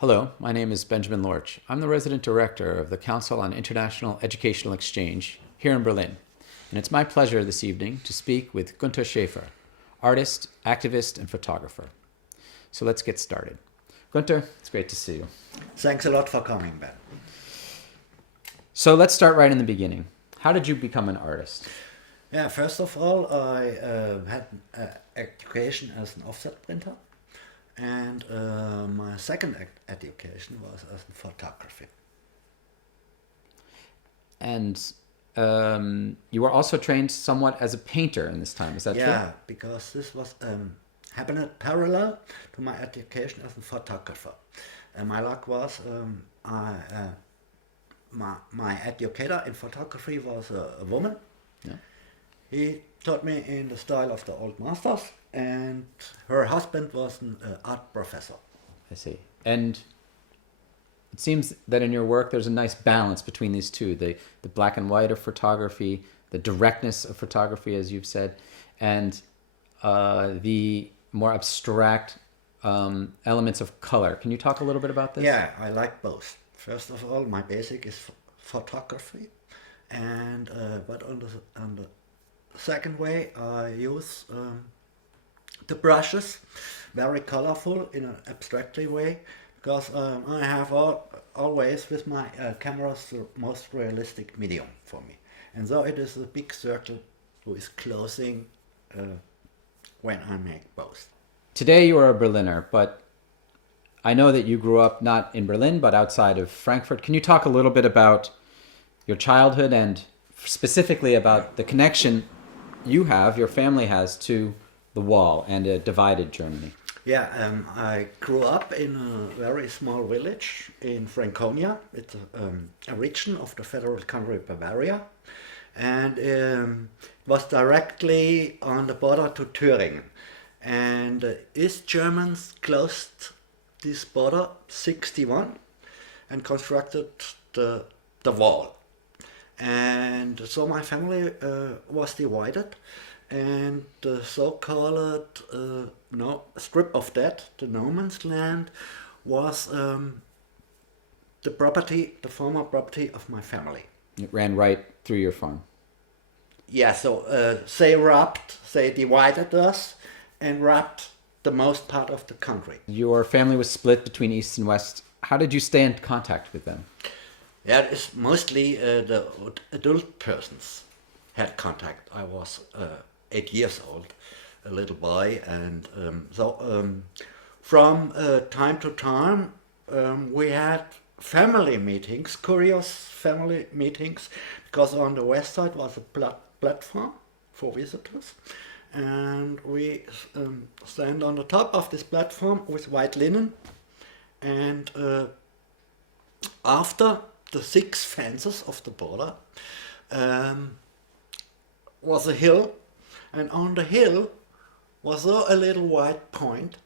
Hello, my name is Benjamin Lorch. I'm the resident director of the Council on International Educational Exchange here in Berlin. And it's my pleasure this evening to speak with Guenther Schaefer, artist, activist, and photographer. So let's get started. Günther, it's great to see you. Thanks a lot for coming, Ben. So let's start right in the beginning. How did you become an artist? Yeah, first of all, I had education as an offset printer, and my second education was as a photography. And you were also trained somewhat as a painter in this time, is that true? Yeah, because this was happened parallel to my education as a photographer. And my luck was my educator in photography was a woman. Yeah. He taught me in the style of the old masters, and her husband was an art professor. I see. And it seems that in your work there's a nice balance between these two, the black and white of photography, the directness of photography, as you've said, and the more abstract elements of color. Can you talk a little bit about this? Yeah, I like both. First of all, my basic is photography, and but on the second way, I use the brushes, very colorful in an abstractly way, because I have always with my cameras the most realistic medium for me. And so it is a big circle who is closing when I make both. Today you are a Berliner, but I know that you grew up not in Berlin, but outside of Frankfurt. Can you talk a little bit about your childhood and specifically about the connection your family has to the wall and a divided Germany? Yeah, I grew up in a very small village in Franconia. It's a region of the federal country Bavaria, and it was directly on the border to Thüringen. And East Germans closed this border 61 and constructed the wall. And so my family was divided, and the so-called strip of that, the no man's land, was the former property of my family. It ran right through your farm. Yeah, so they divided us and robbed the most part of the country. Your family was split between East and West. How did you stay in contact with them? Yeah, it's mostly the adult persons had contact. I was 8 years old, a little boy, and from time to time we had family meetings, curious family meetings, because on the west side was a platform for visitors, and we stand on the top of this platform with white linen, and after the 6 fences of the border was a hill, and on the hill was a little white point.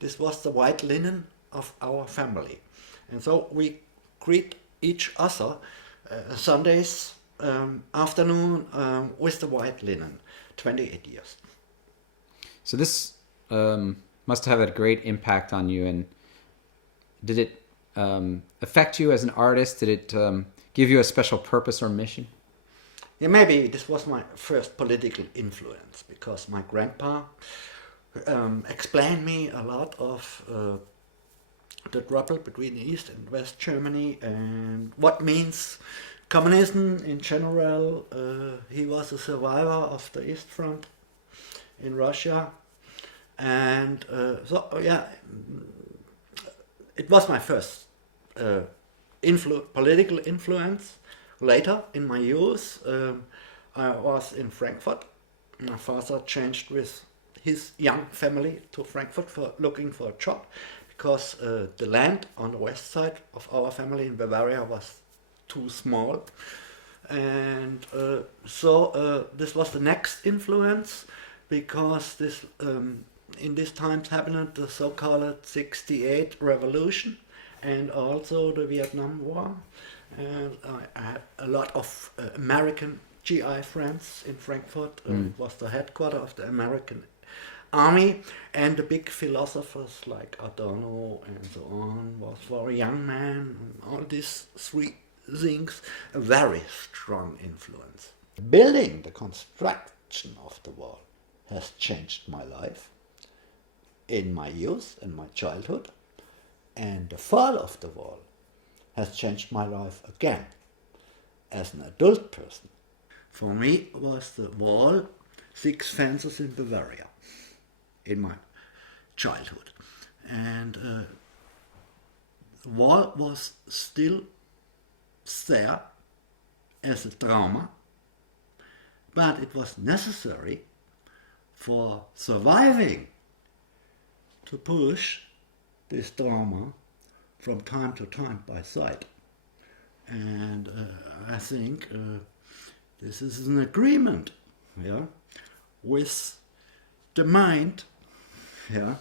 This was the white linen of our family, and so we greet each other Sundays afternoon with the white linen. 28 years. So this must have had a great impact on you, and did it affect you as an artist? Did it give you a special purpose or mission? Yeah, maybe this was my first political influence, because my grandpa explained me a lot of the trouble between East and West Germany and what means communism in general. He was a survivor of the East Front in Russia, and it was my first political influence. Later in my youth, I was in Frankfurt. My father changed with his young family to Frankfurt for looking for a job, because the land on the west side of our family in Bavaria was too small. And so this was the next influence, because this in these times happened the so-called 68 revolution and also the Vietnam War. And I had a lot of American GI friends in Frankfurt. It was the headquarters of the American army, and the big philosophers like Adorno and so on was for a young man. All these three things, a very strong influence. Building, the construction of the wall has changed my life in my youth and my childhood, and the fall of the wall has changed my life again as an adult person. For me was the wall 6 fences in Bavaria in my childhood, and the wall was still there as a trauma, but it was necessary for surviving to push this trauma from time to time by side. And I think this is an agreement, yeah, with the mind, yeah,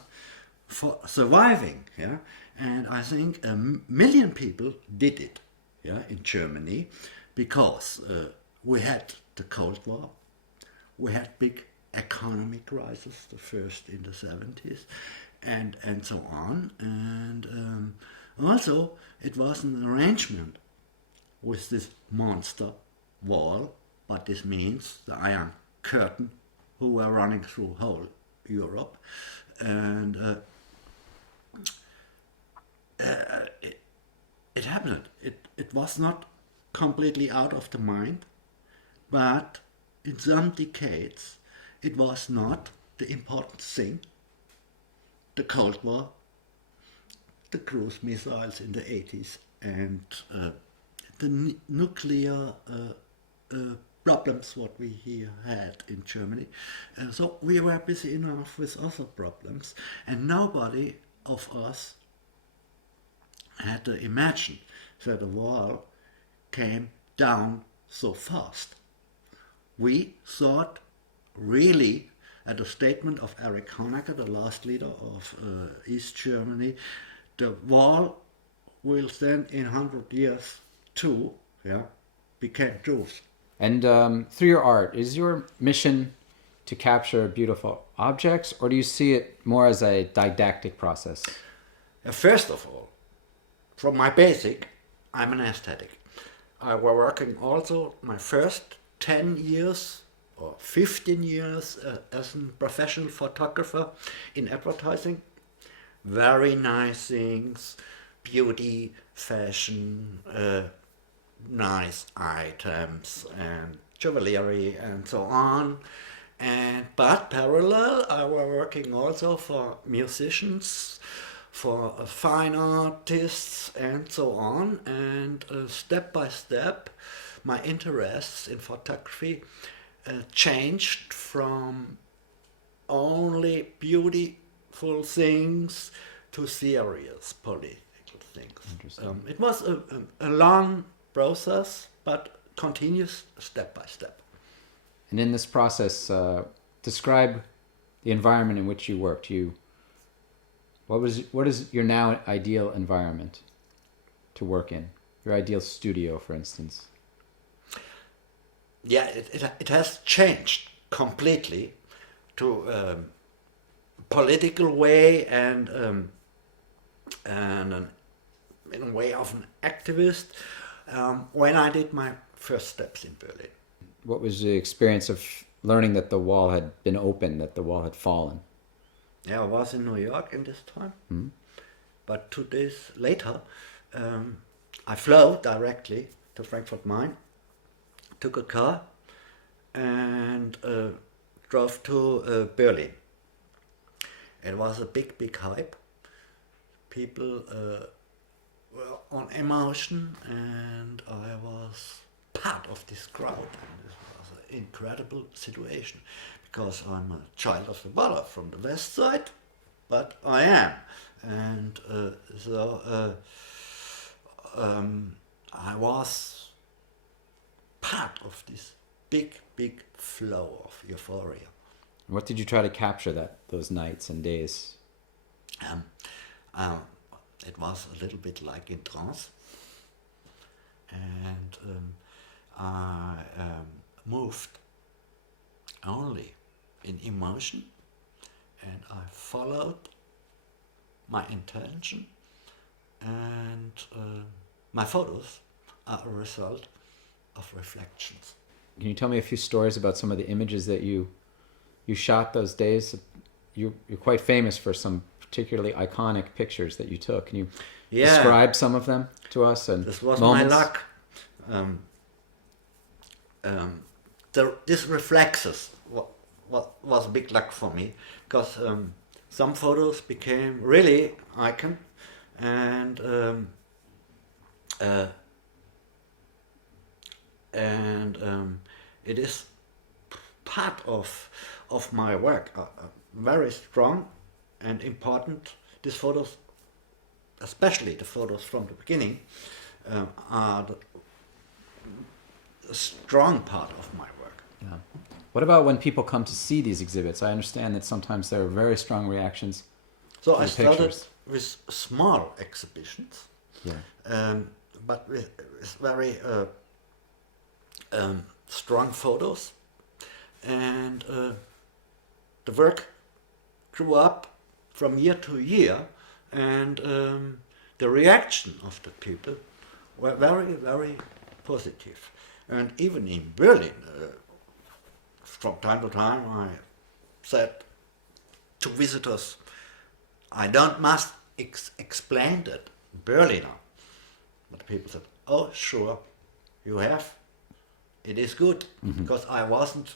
for surviving, yeah. And I think 1,000,000 people did it, yeah, in Germany, because we had the Cold War, we had big economic crisis, the first in the 70s, and so on. And also it was an arrangement with this monster wall, but this means the Iron Curtain, who were running through whole Europe. And it happened. It was not completely out of the mind, but in some decades it was not the important thing. The Cold War, the cruise missiles in the 80s, and the nuclear problems what we here had in Germany. So we were busy enough with other problems, and nobody of us had to imagine that the wall came down so fast. We thought really, at the statement of Erich Honecker, the last leader of East Germany, the wall will stand in 100 years too, yeah, became truth. And through your art, is your mission to capture beautiful objects, or do you see it more as a didactic process? First of all, from my basic, I'm an aesthetic. I was working also my first 10 years or 15 years as a professional photographer in advertising. Very nice things, beauty, fashion, nice items and jewelry and so on. But parallel, I was working also for musicians, for fine artists and so on. And step by step, my interests in photography changed from only beautiful things to serious political things. It was a long process, but continuous step by step. And in this process, describe the environment in which you worked. What is your now ideal environment to work in? Your ideal studio, for instance. Yeah, it has changed completely to political way and in a way of an activist when I did my first steps in Berlin. What was the experience of learning that the wall had been opened, that the wall had fallen? Yeah, I was in New York in this time, but 2 days later I flew directly to Frankfurt Main, took a car and drove to Berlin. It was a big hype. People were on emotion, and I was part of this crowd. And this was an incredible situation, because I'm a child of the border from the west side, but I am. And I was part of this big flow of euphoria. What did you try to capture those nights and days? It was a little bit like in trance, and I moved only in emotion and I followed my intention, and my photos are a result of reflections. Can you tell me a few stories about some of the images that you shot those days? You're quite famous for some particularly iconic pictures that you took. Can you describe some of them to us? And this was moments? my luck. This reflexes what was a big luck for me, because some photos became really icon, and it is part of my work, very strong and important. These photos, especially the photos from the beginning, are a strong part of my work. Yeah. What about when people come to see these exhibits? I understand that sometimes there are very strong reactions. So to I the started pictures. with small exhibitions, but with very strong photos, and the work grew up from year to year, and the reaction of the people were very, very positive. And even in Berlin, from time to time, I said to visitors, I don't must explain that Berliner. But people said, oh, sure, you have. It is good, because I wasn't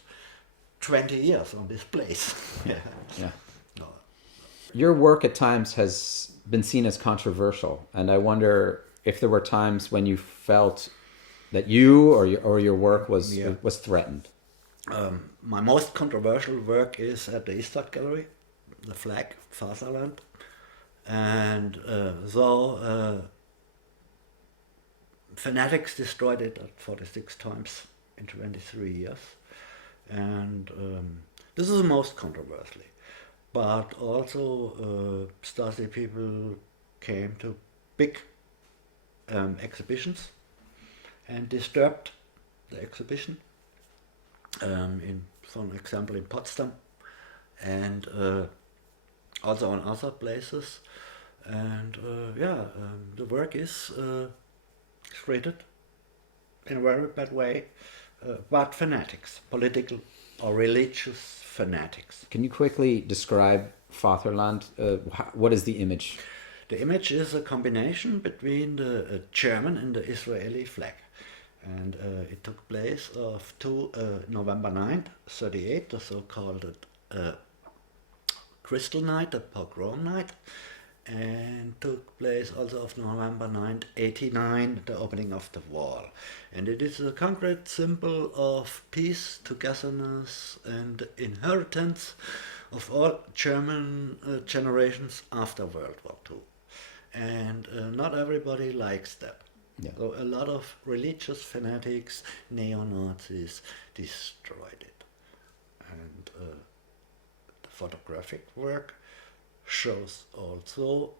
20 years on this place. Yeah. No. Your work at times has been seen as controversial, and I wonder if there were times when you felt that you or your work was threatened. My most controversial work is at the Istad Gallery, the flag, Fatherland. And fanatics destroyed it 46 times in 23 years. And this is the most controversial. But also Stasi people came to big exhibitions and disturbed the exhibition. For example, in Potsdam, and also on other places. And the work is treated in a very bad way, but fanatics, political or religious fanatics. Can you quickly describe Fatherland? What is the image? The image is a combination between the German and the Israeli flag. And it took place of November 9th, 38, the so-called Crystal Night, the pogrom night, and took place also of November 9th, 89, the opening of the wall. And it is a concrete symbol of peace, togetherness, and inheritance of all German generations after World War II. And not everybody likes that. Yeah. So a lot of religious fanatics, neo-Nazis, destroyed it. And the photographic work shows also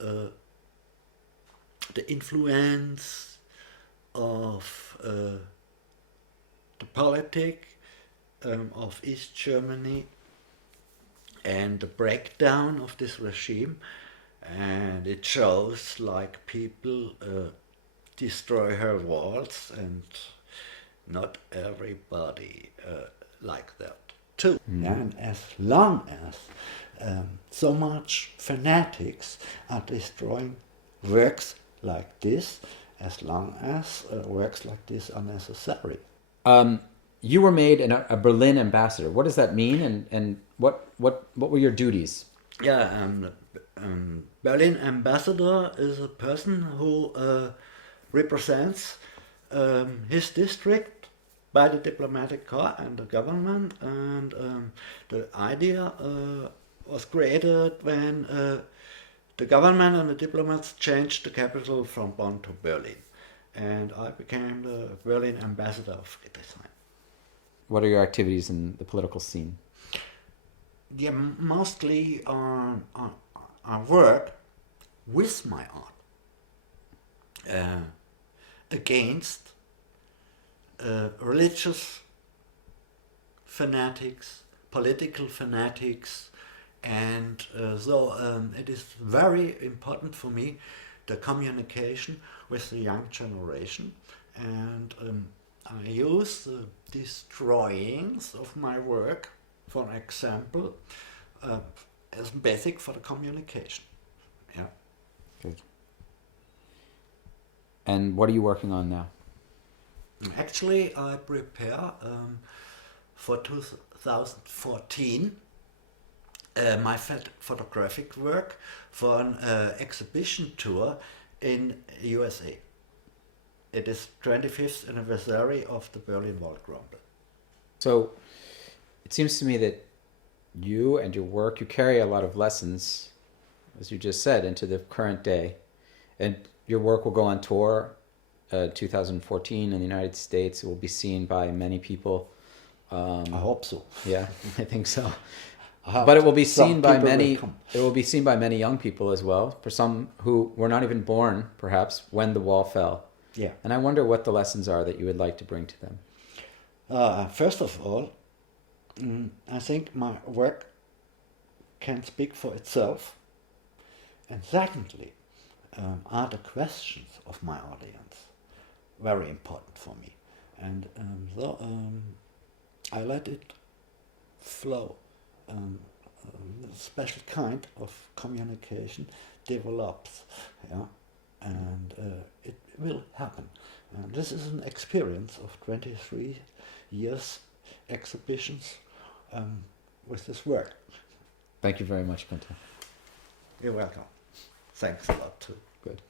the influence of the politic of East Germany and the breakdown of this regime. And it shows like people destroy her walls, and not everybody like that too. And as long as so much fanatics are destroying works like this, as long as works like this are necessary. You were made a Berlin ambassador. What does that mean, and what were your duties? Yeah, Berlin ambassador is a person who represents his district by the diplomatic corps and the government, and the idea was created when the government and the diplomats changed the capital from Bonn to Berlin, and I became the Berlin ambassador of Friedrichshain. What are your activities in the political scene? Yeah, mostly I work with my art against religious fanatics, political fanatics, And it is very important for me, the communication with the young generation. And I use these drawings of my work, for example, as basic for the communication. Yeah. Good. And what are you working on now? Actually, I prepare for 2014 my photographic work for an exhibition tour in USA. It is 25th anniversary of the Berlin Wall crumble. So it seems to me that you and your work, you carry a lot of lessons, as you just said, into the current day. And your work will go on tour 2014 in the United States. It will be seen by many people. I hope so. Yeah, I think so. But it will be seen by many. It will be seen by many young people as well. For some who were not even born, perhaps, when the wall fell. Yeah. And I wonder what the lessons are that you would like to bring to them. First of all, I think my work can speak for itself. And secondly, are the questions of my audience very important for me. And I let it flow. A special kind of communication develops, yeah, and it will happen. And this is an experience of 23 years exhibitions with this work. Thank you very much, Günther. You're welcome. Thanks a lot too. Good.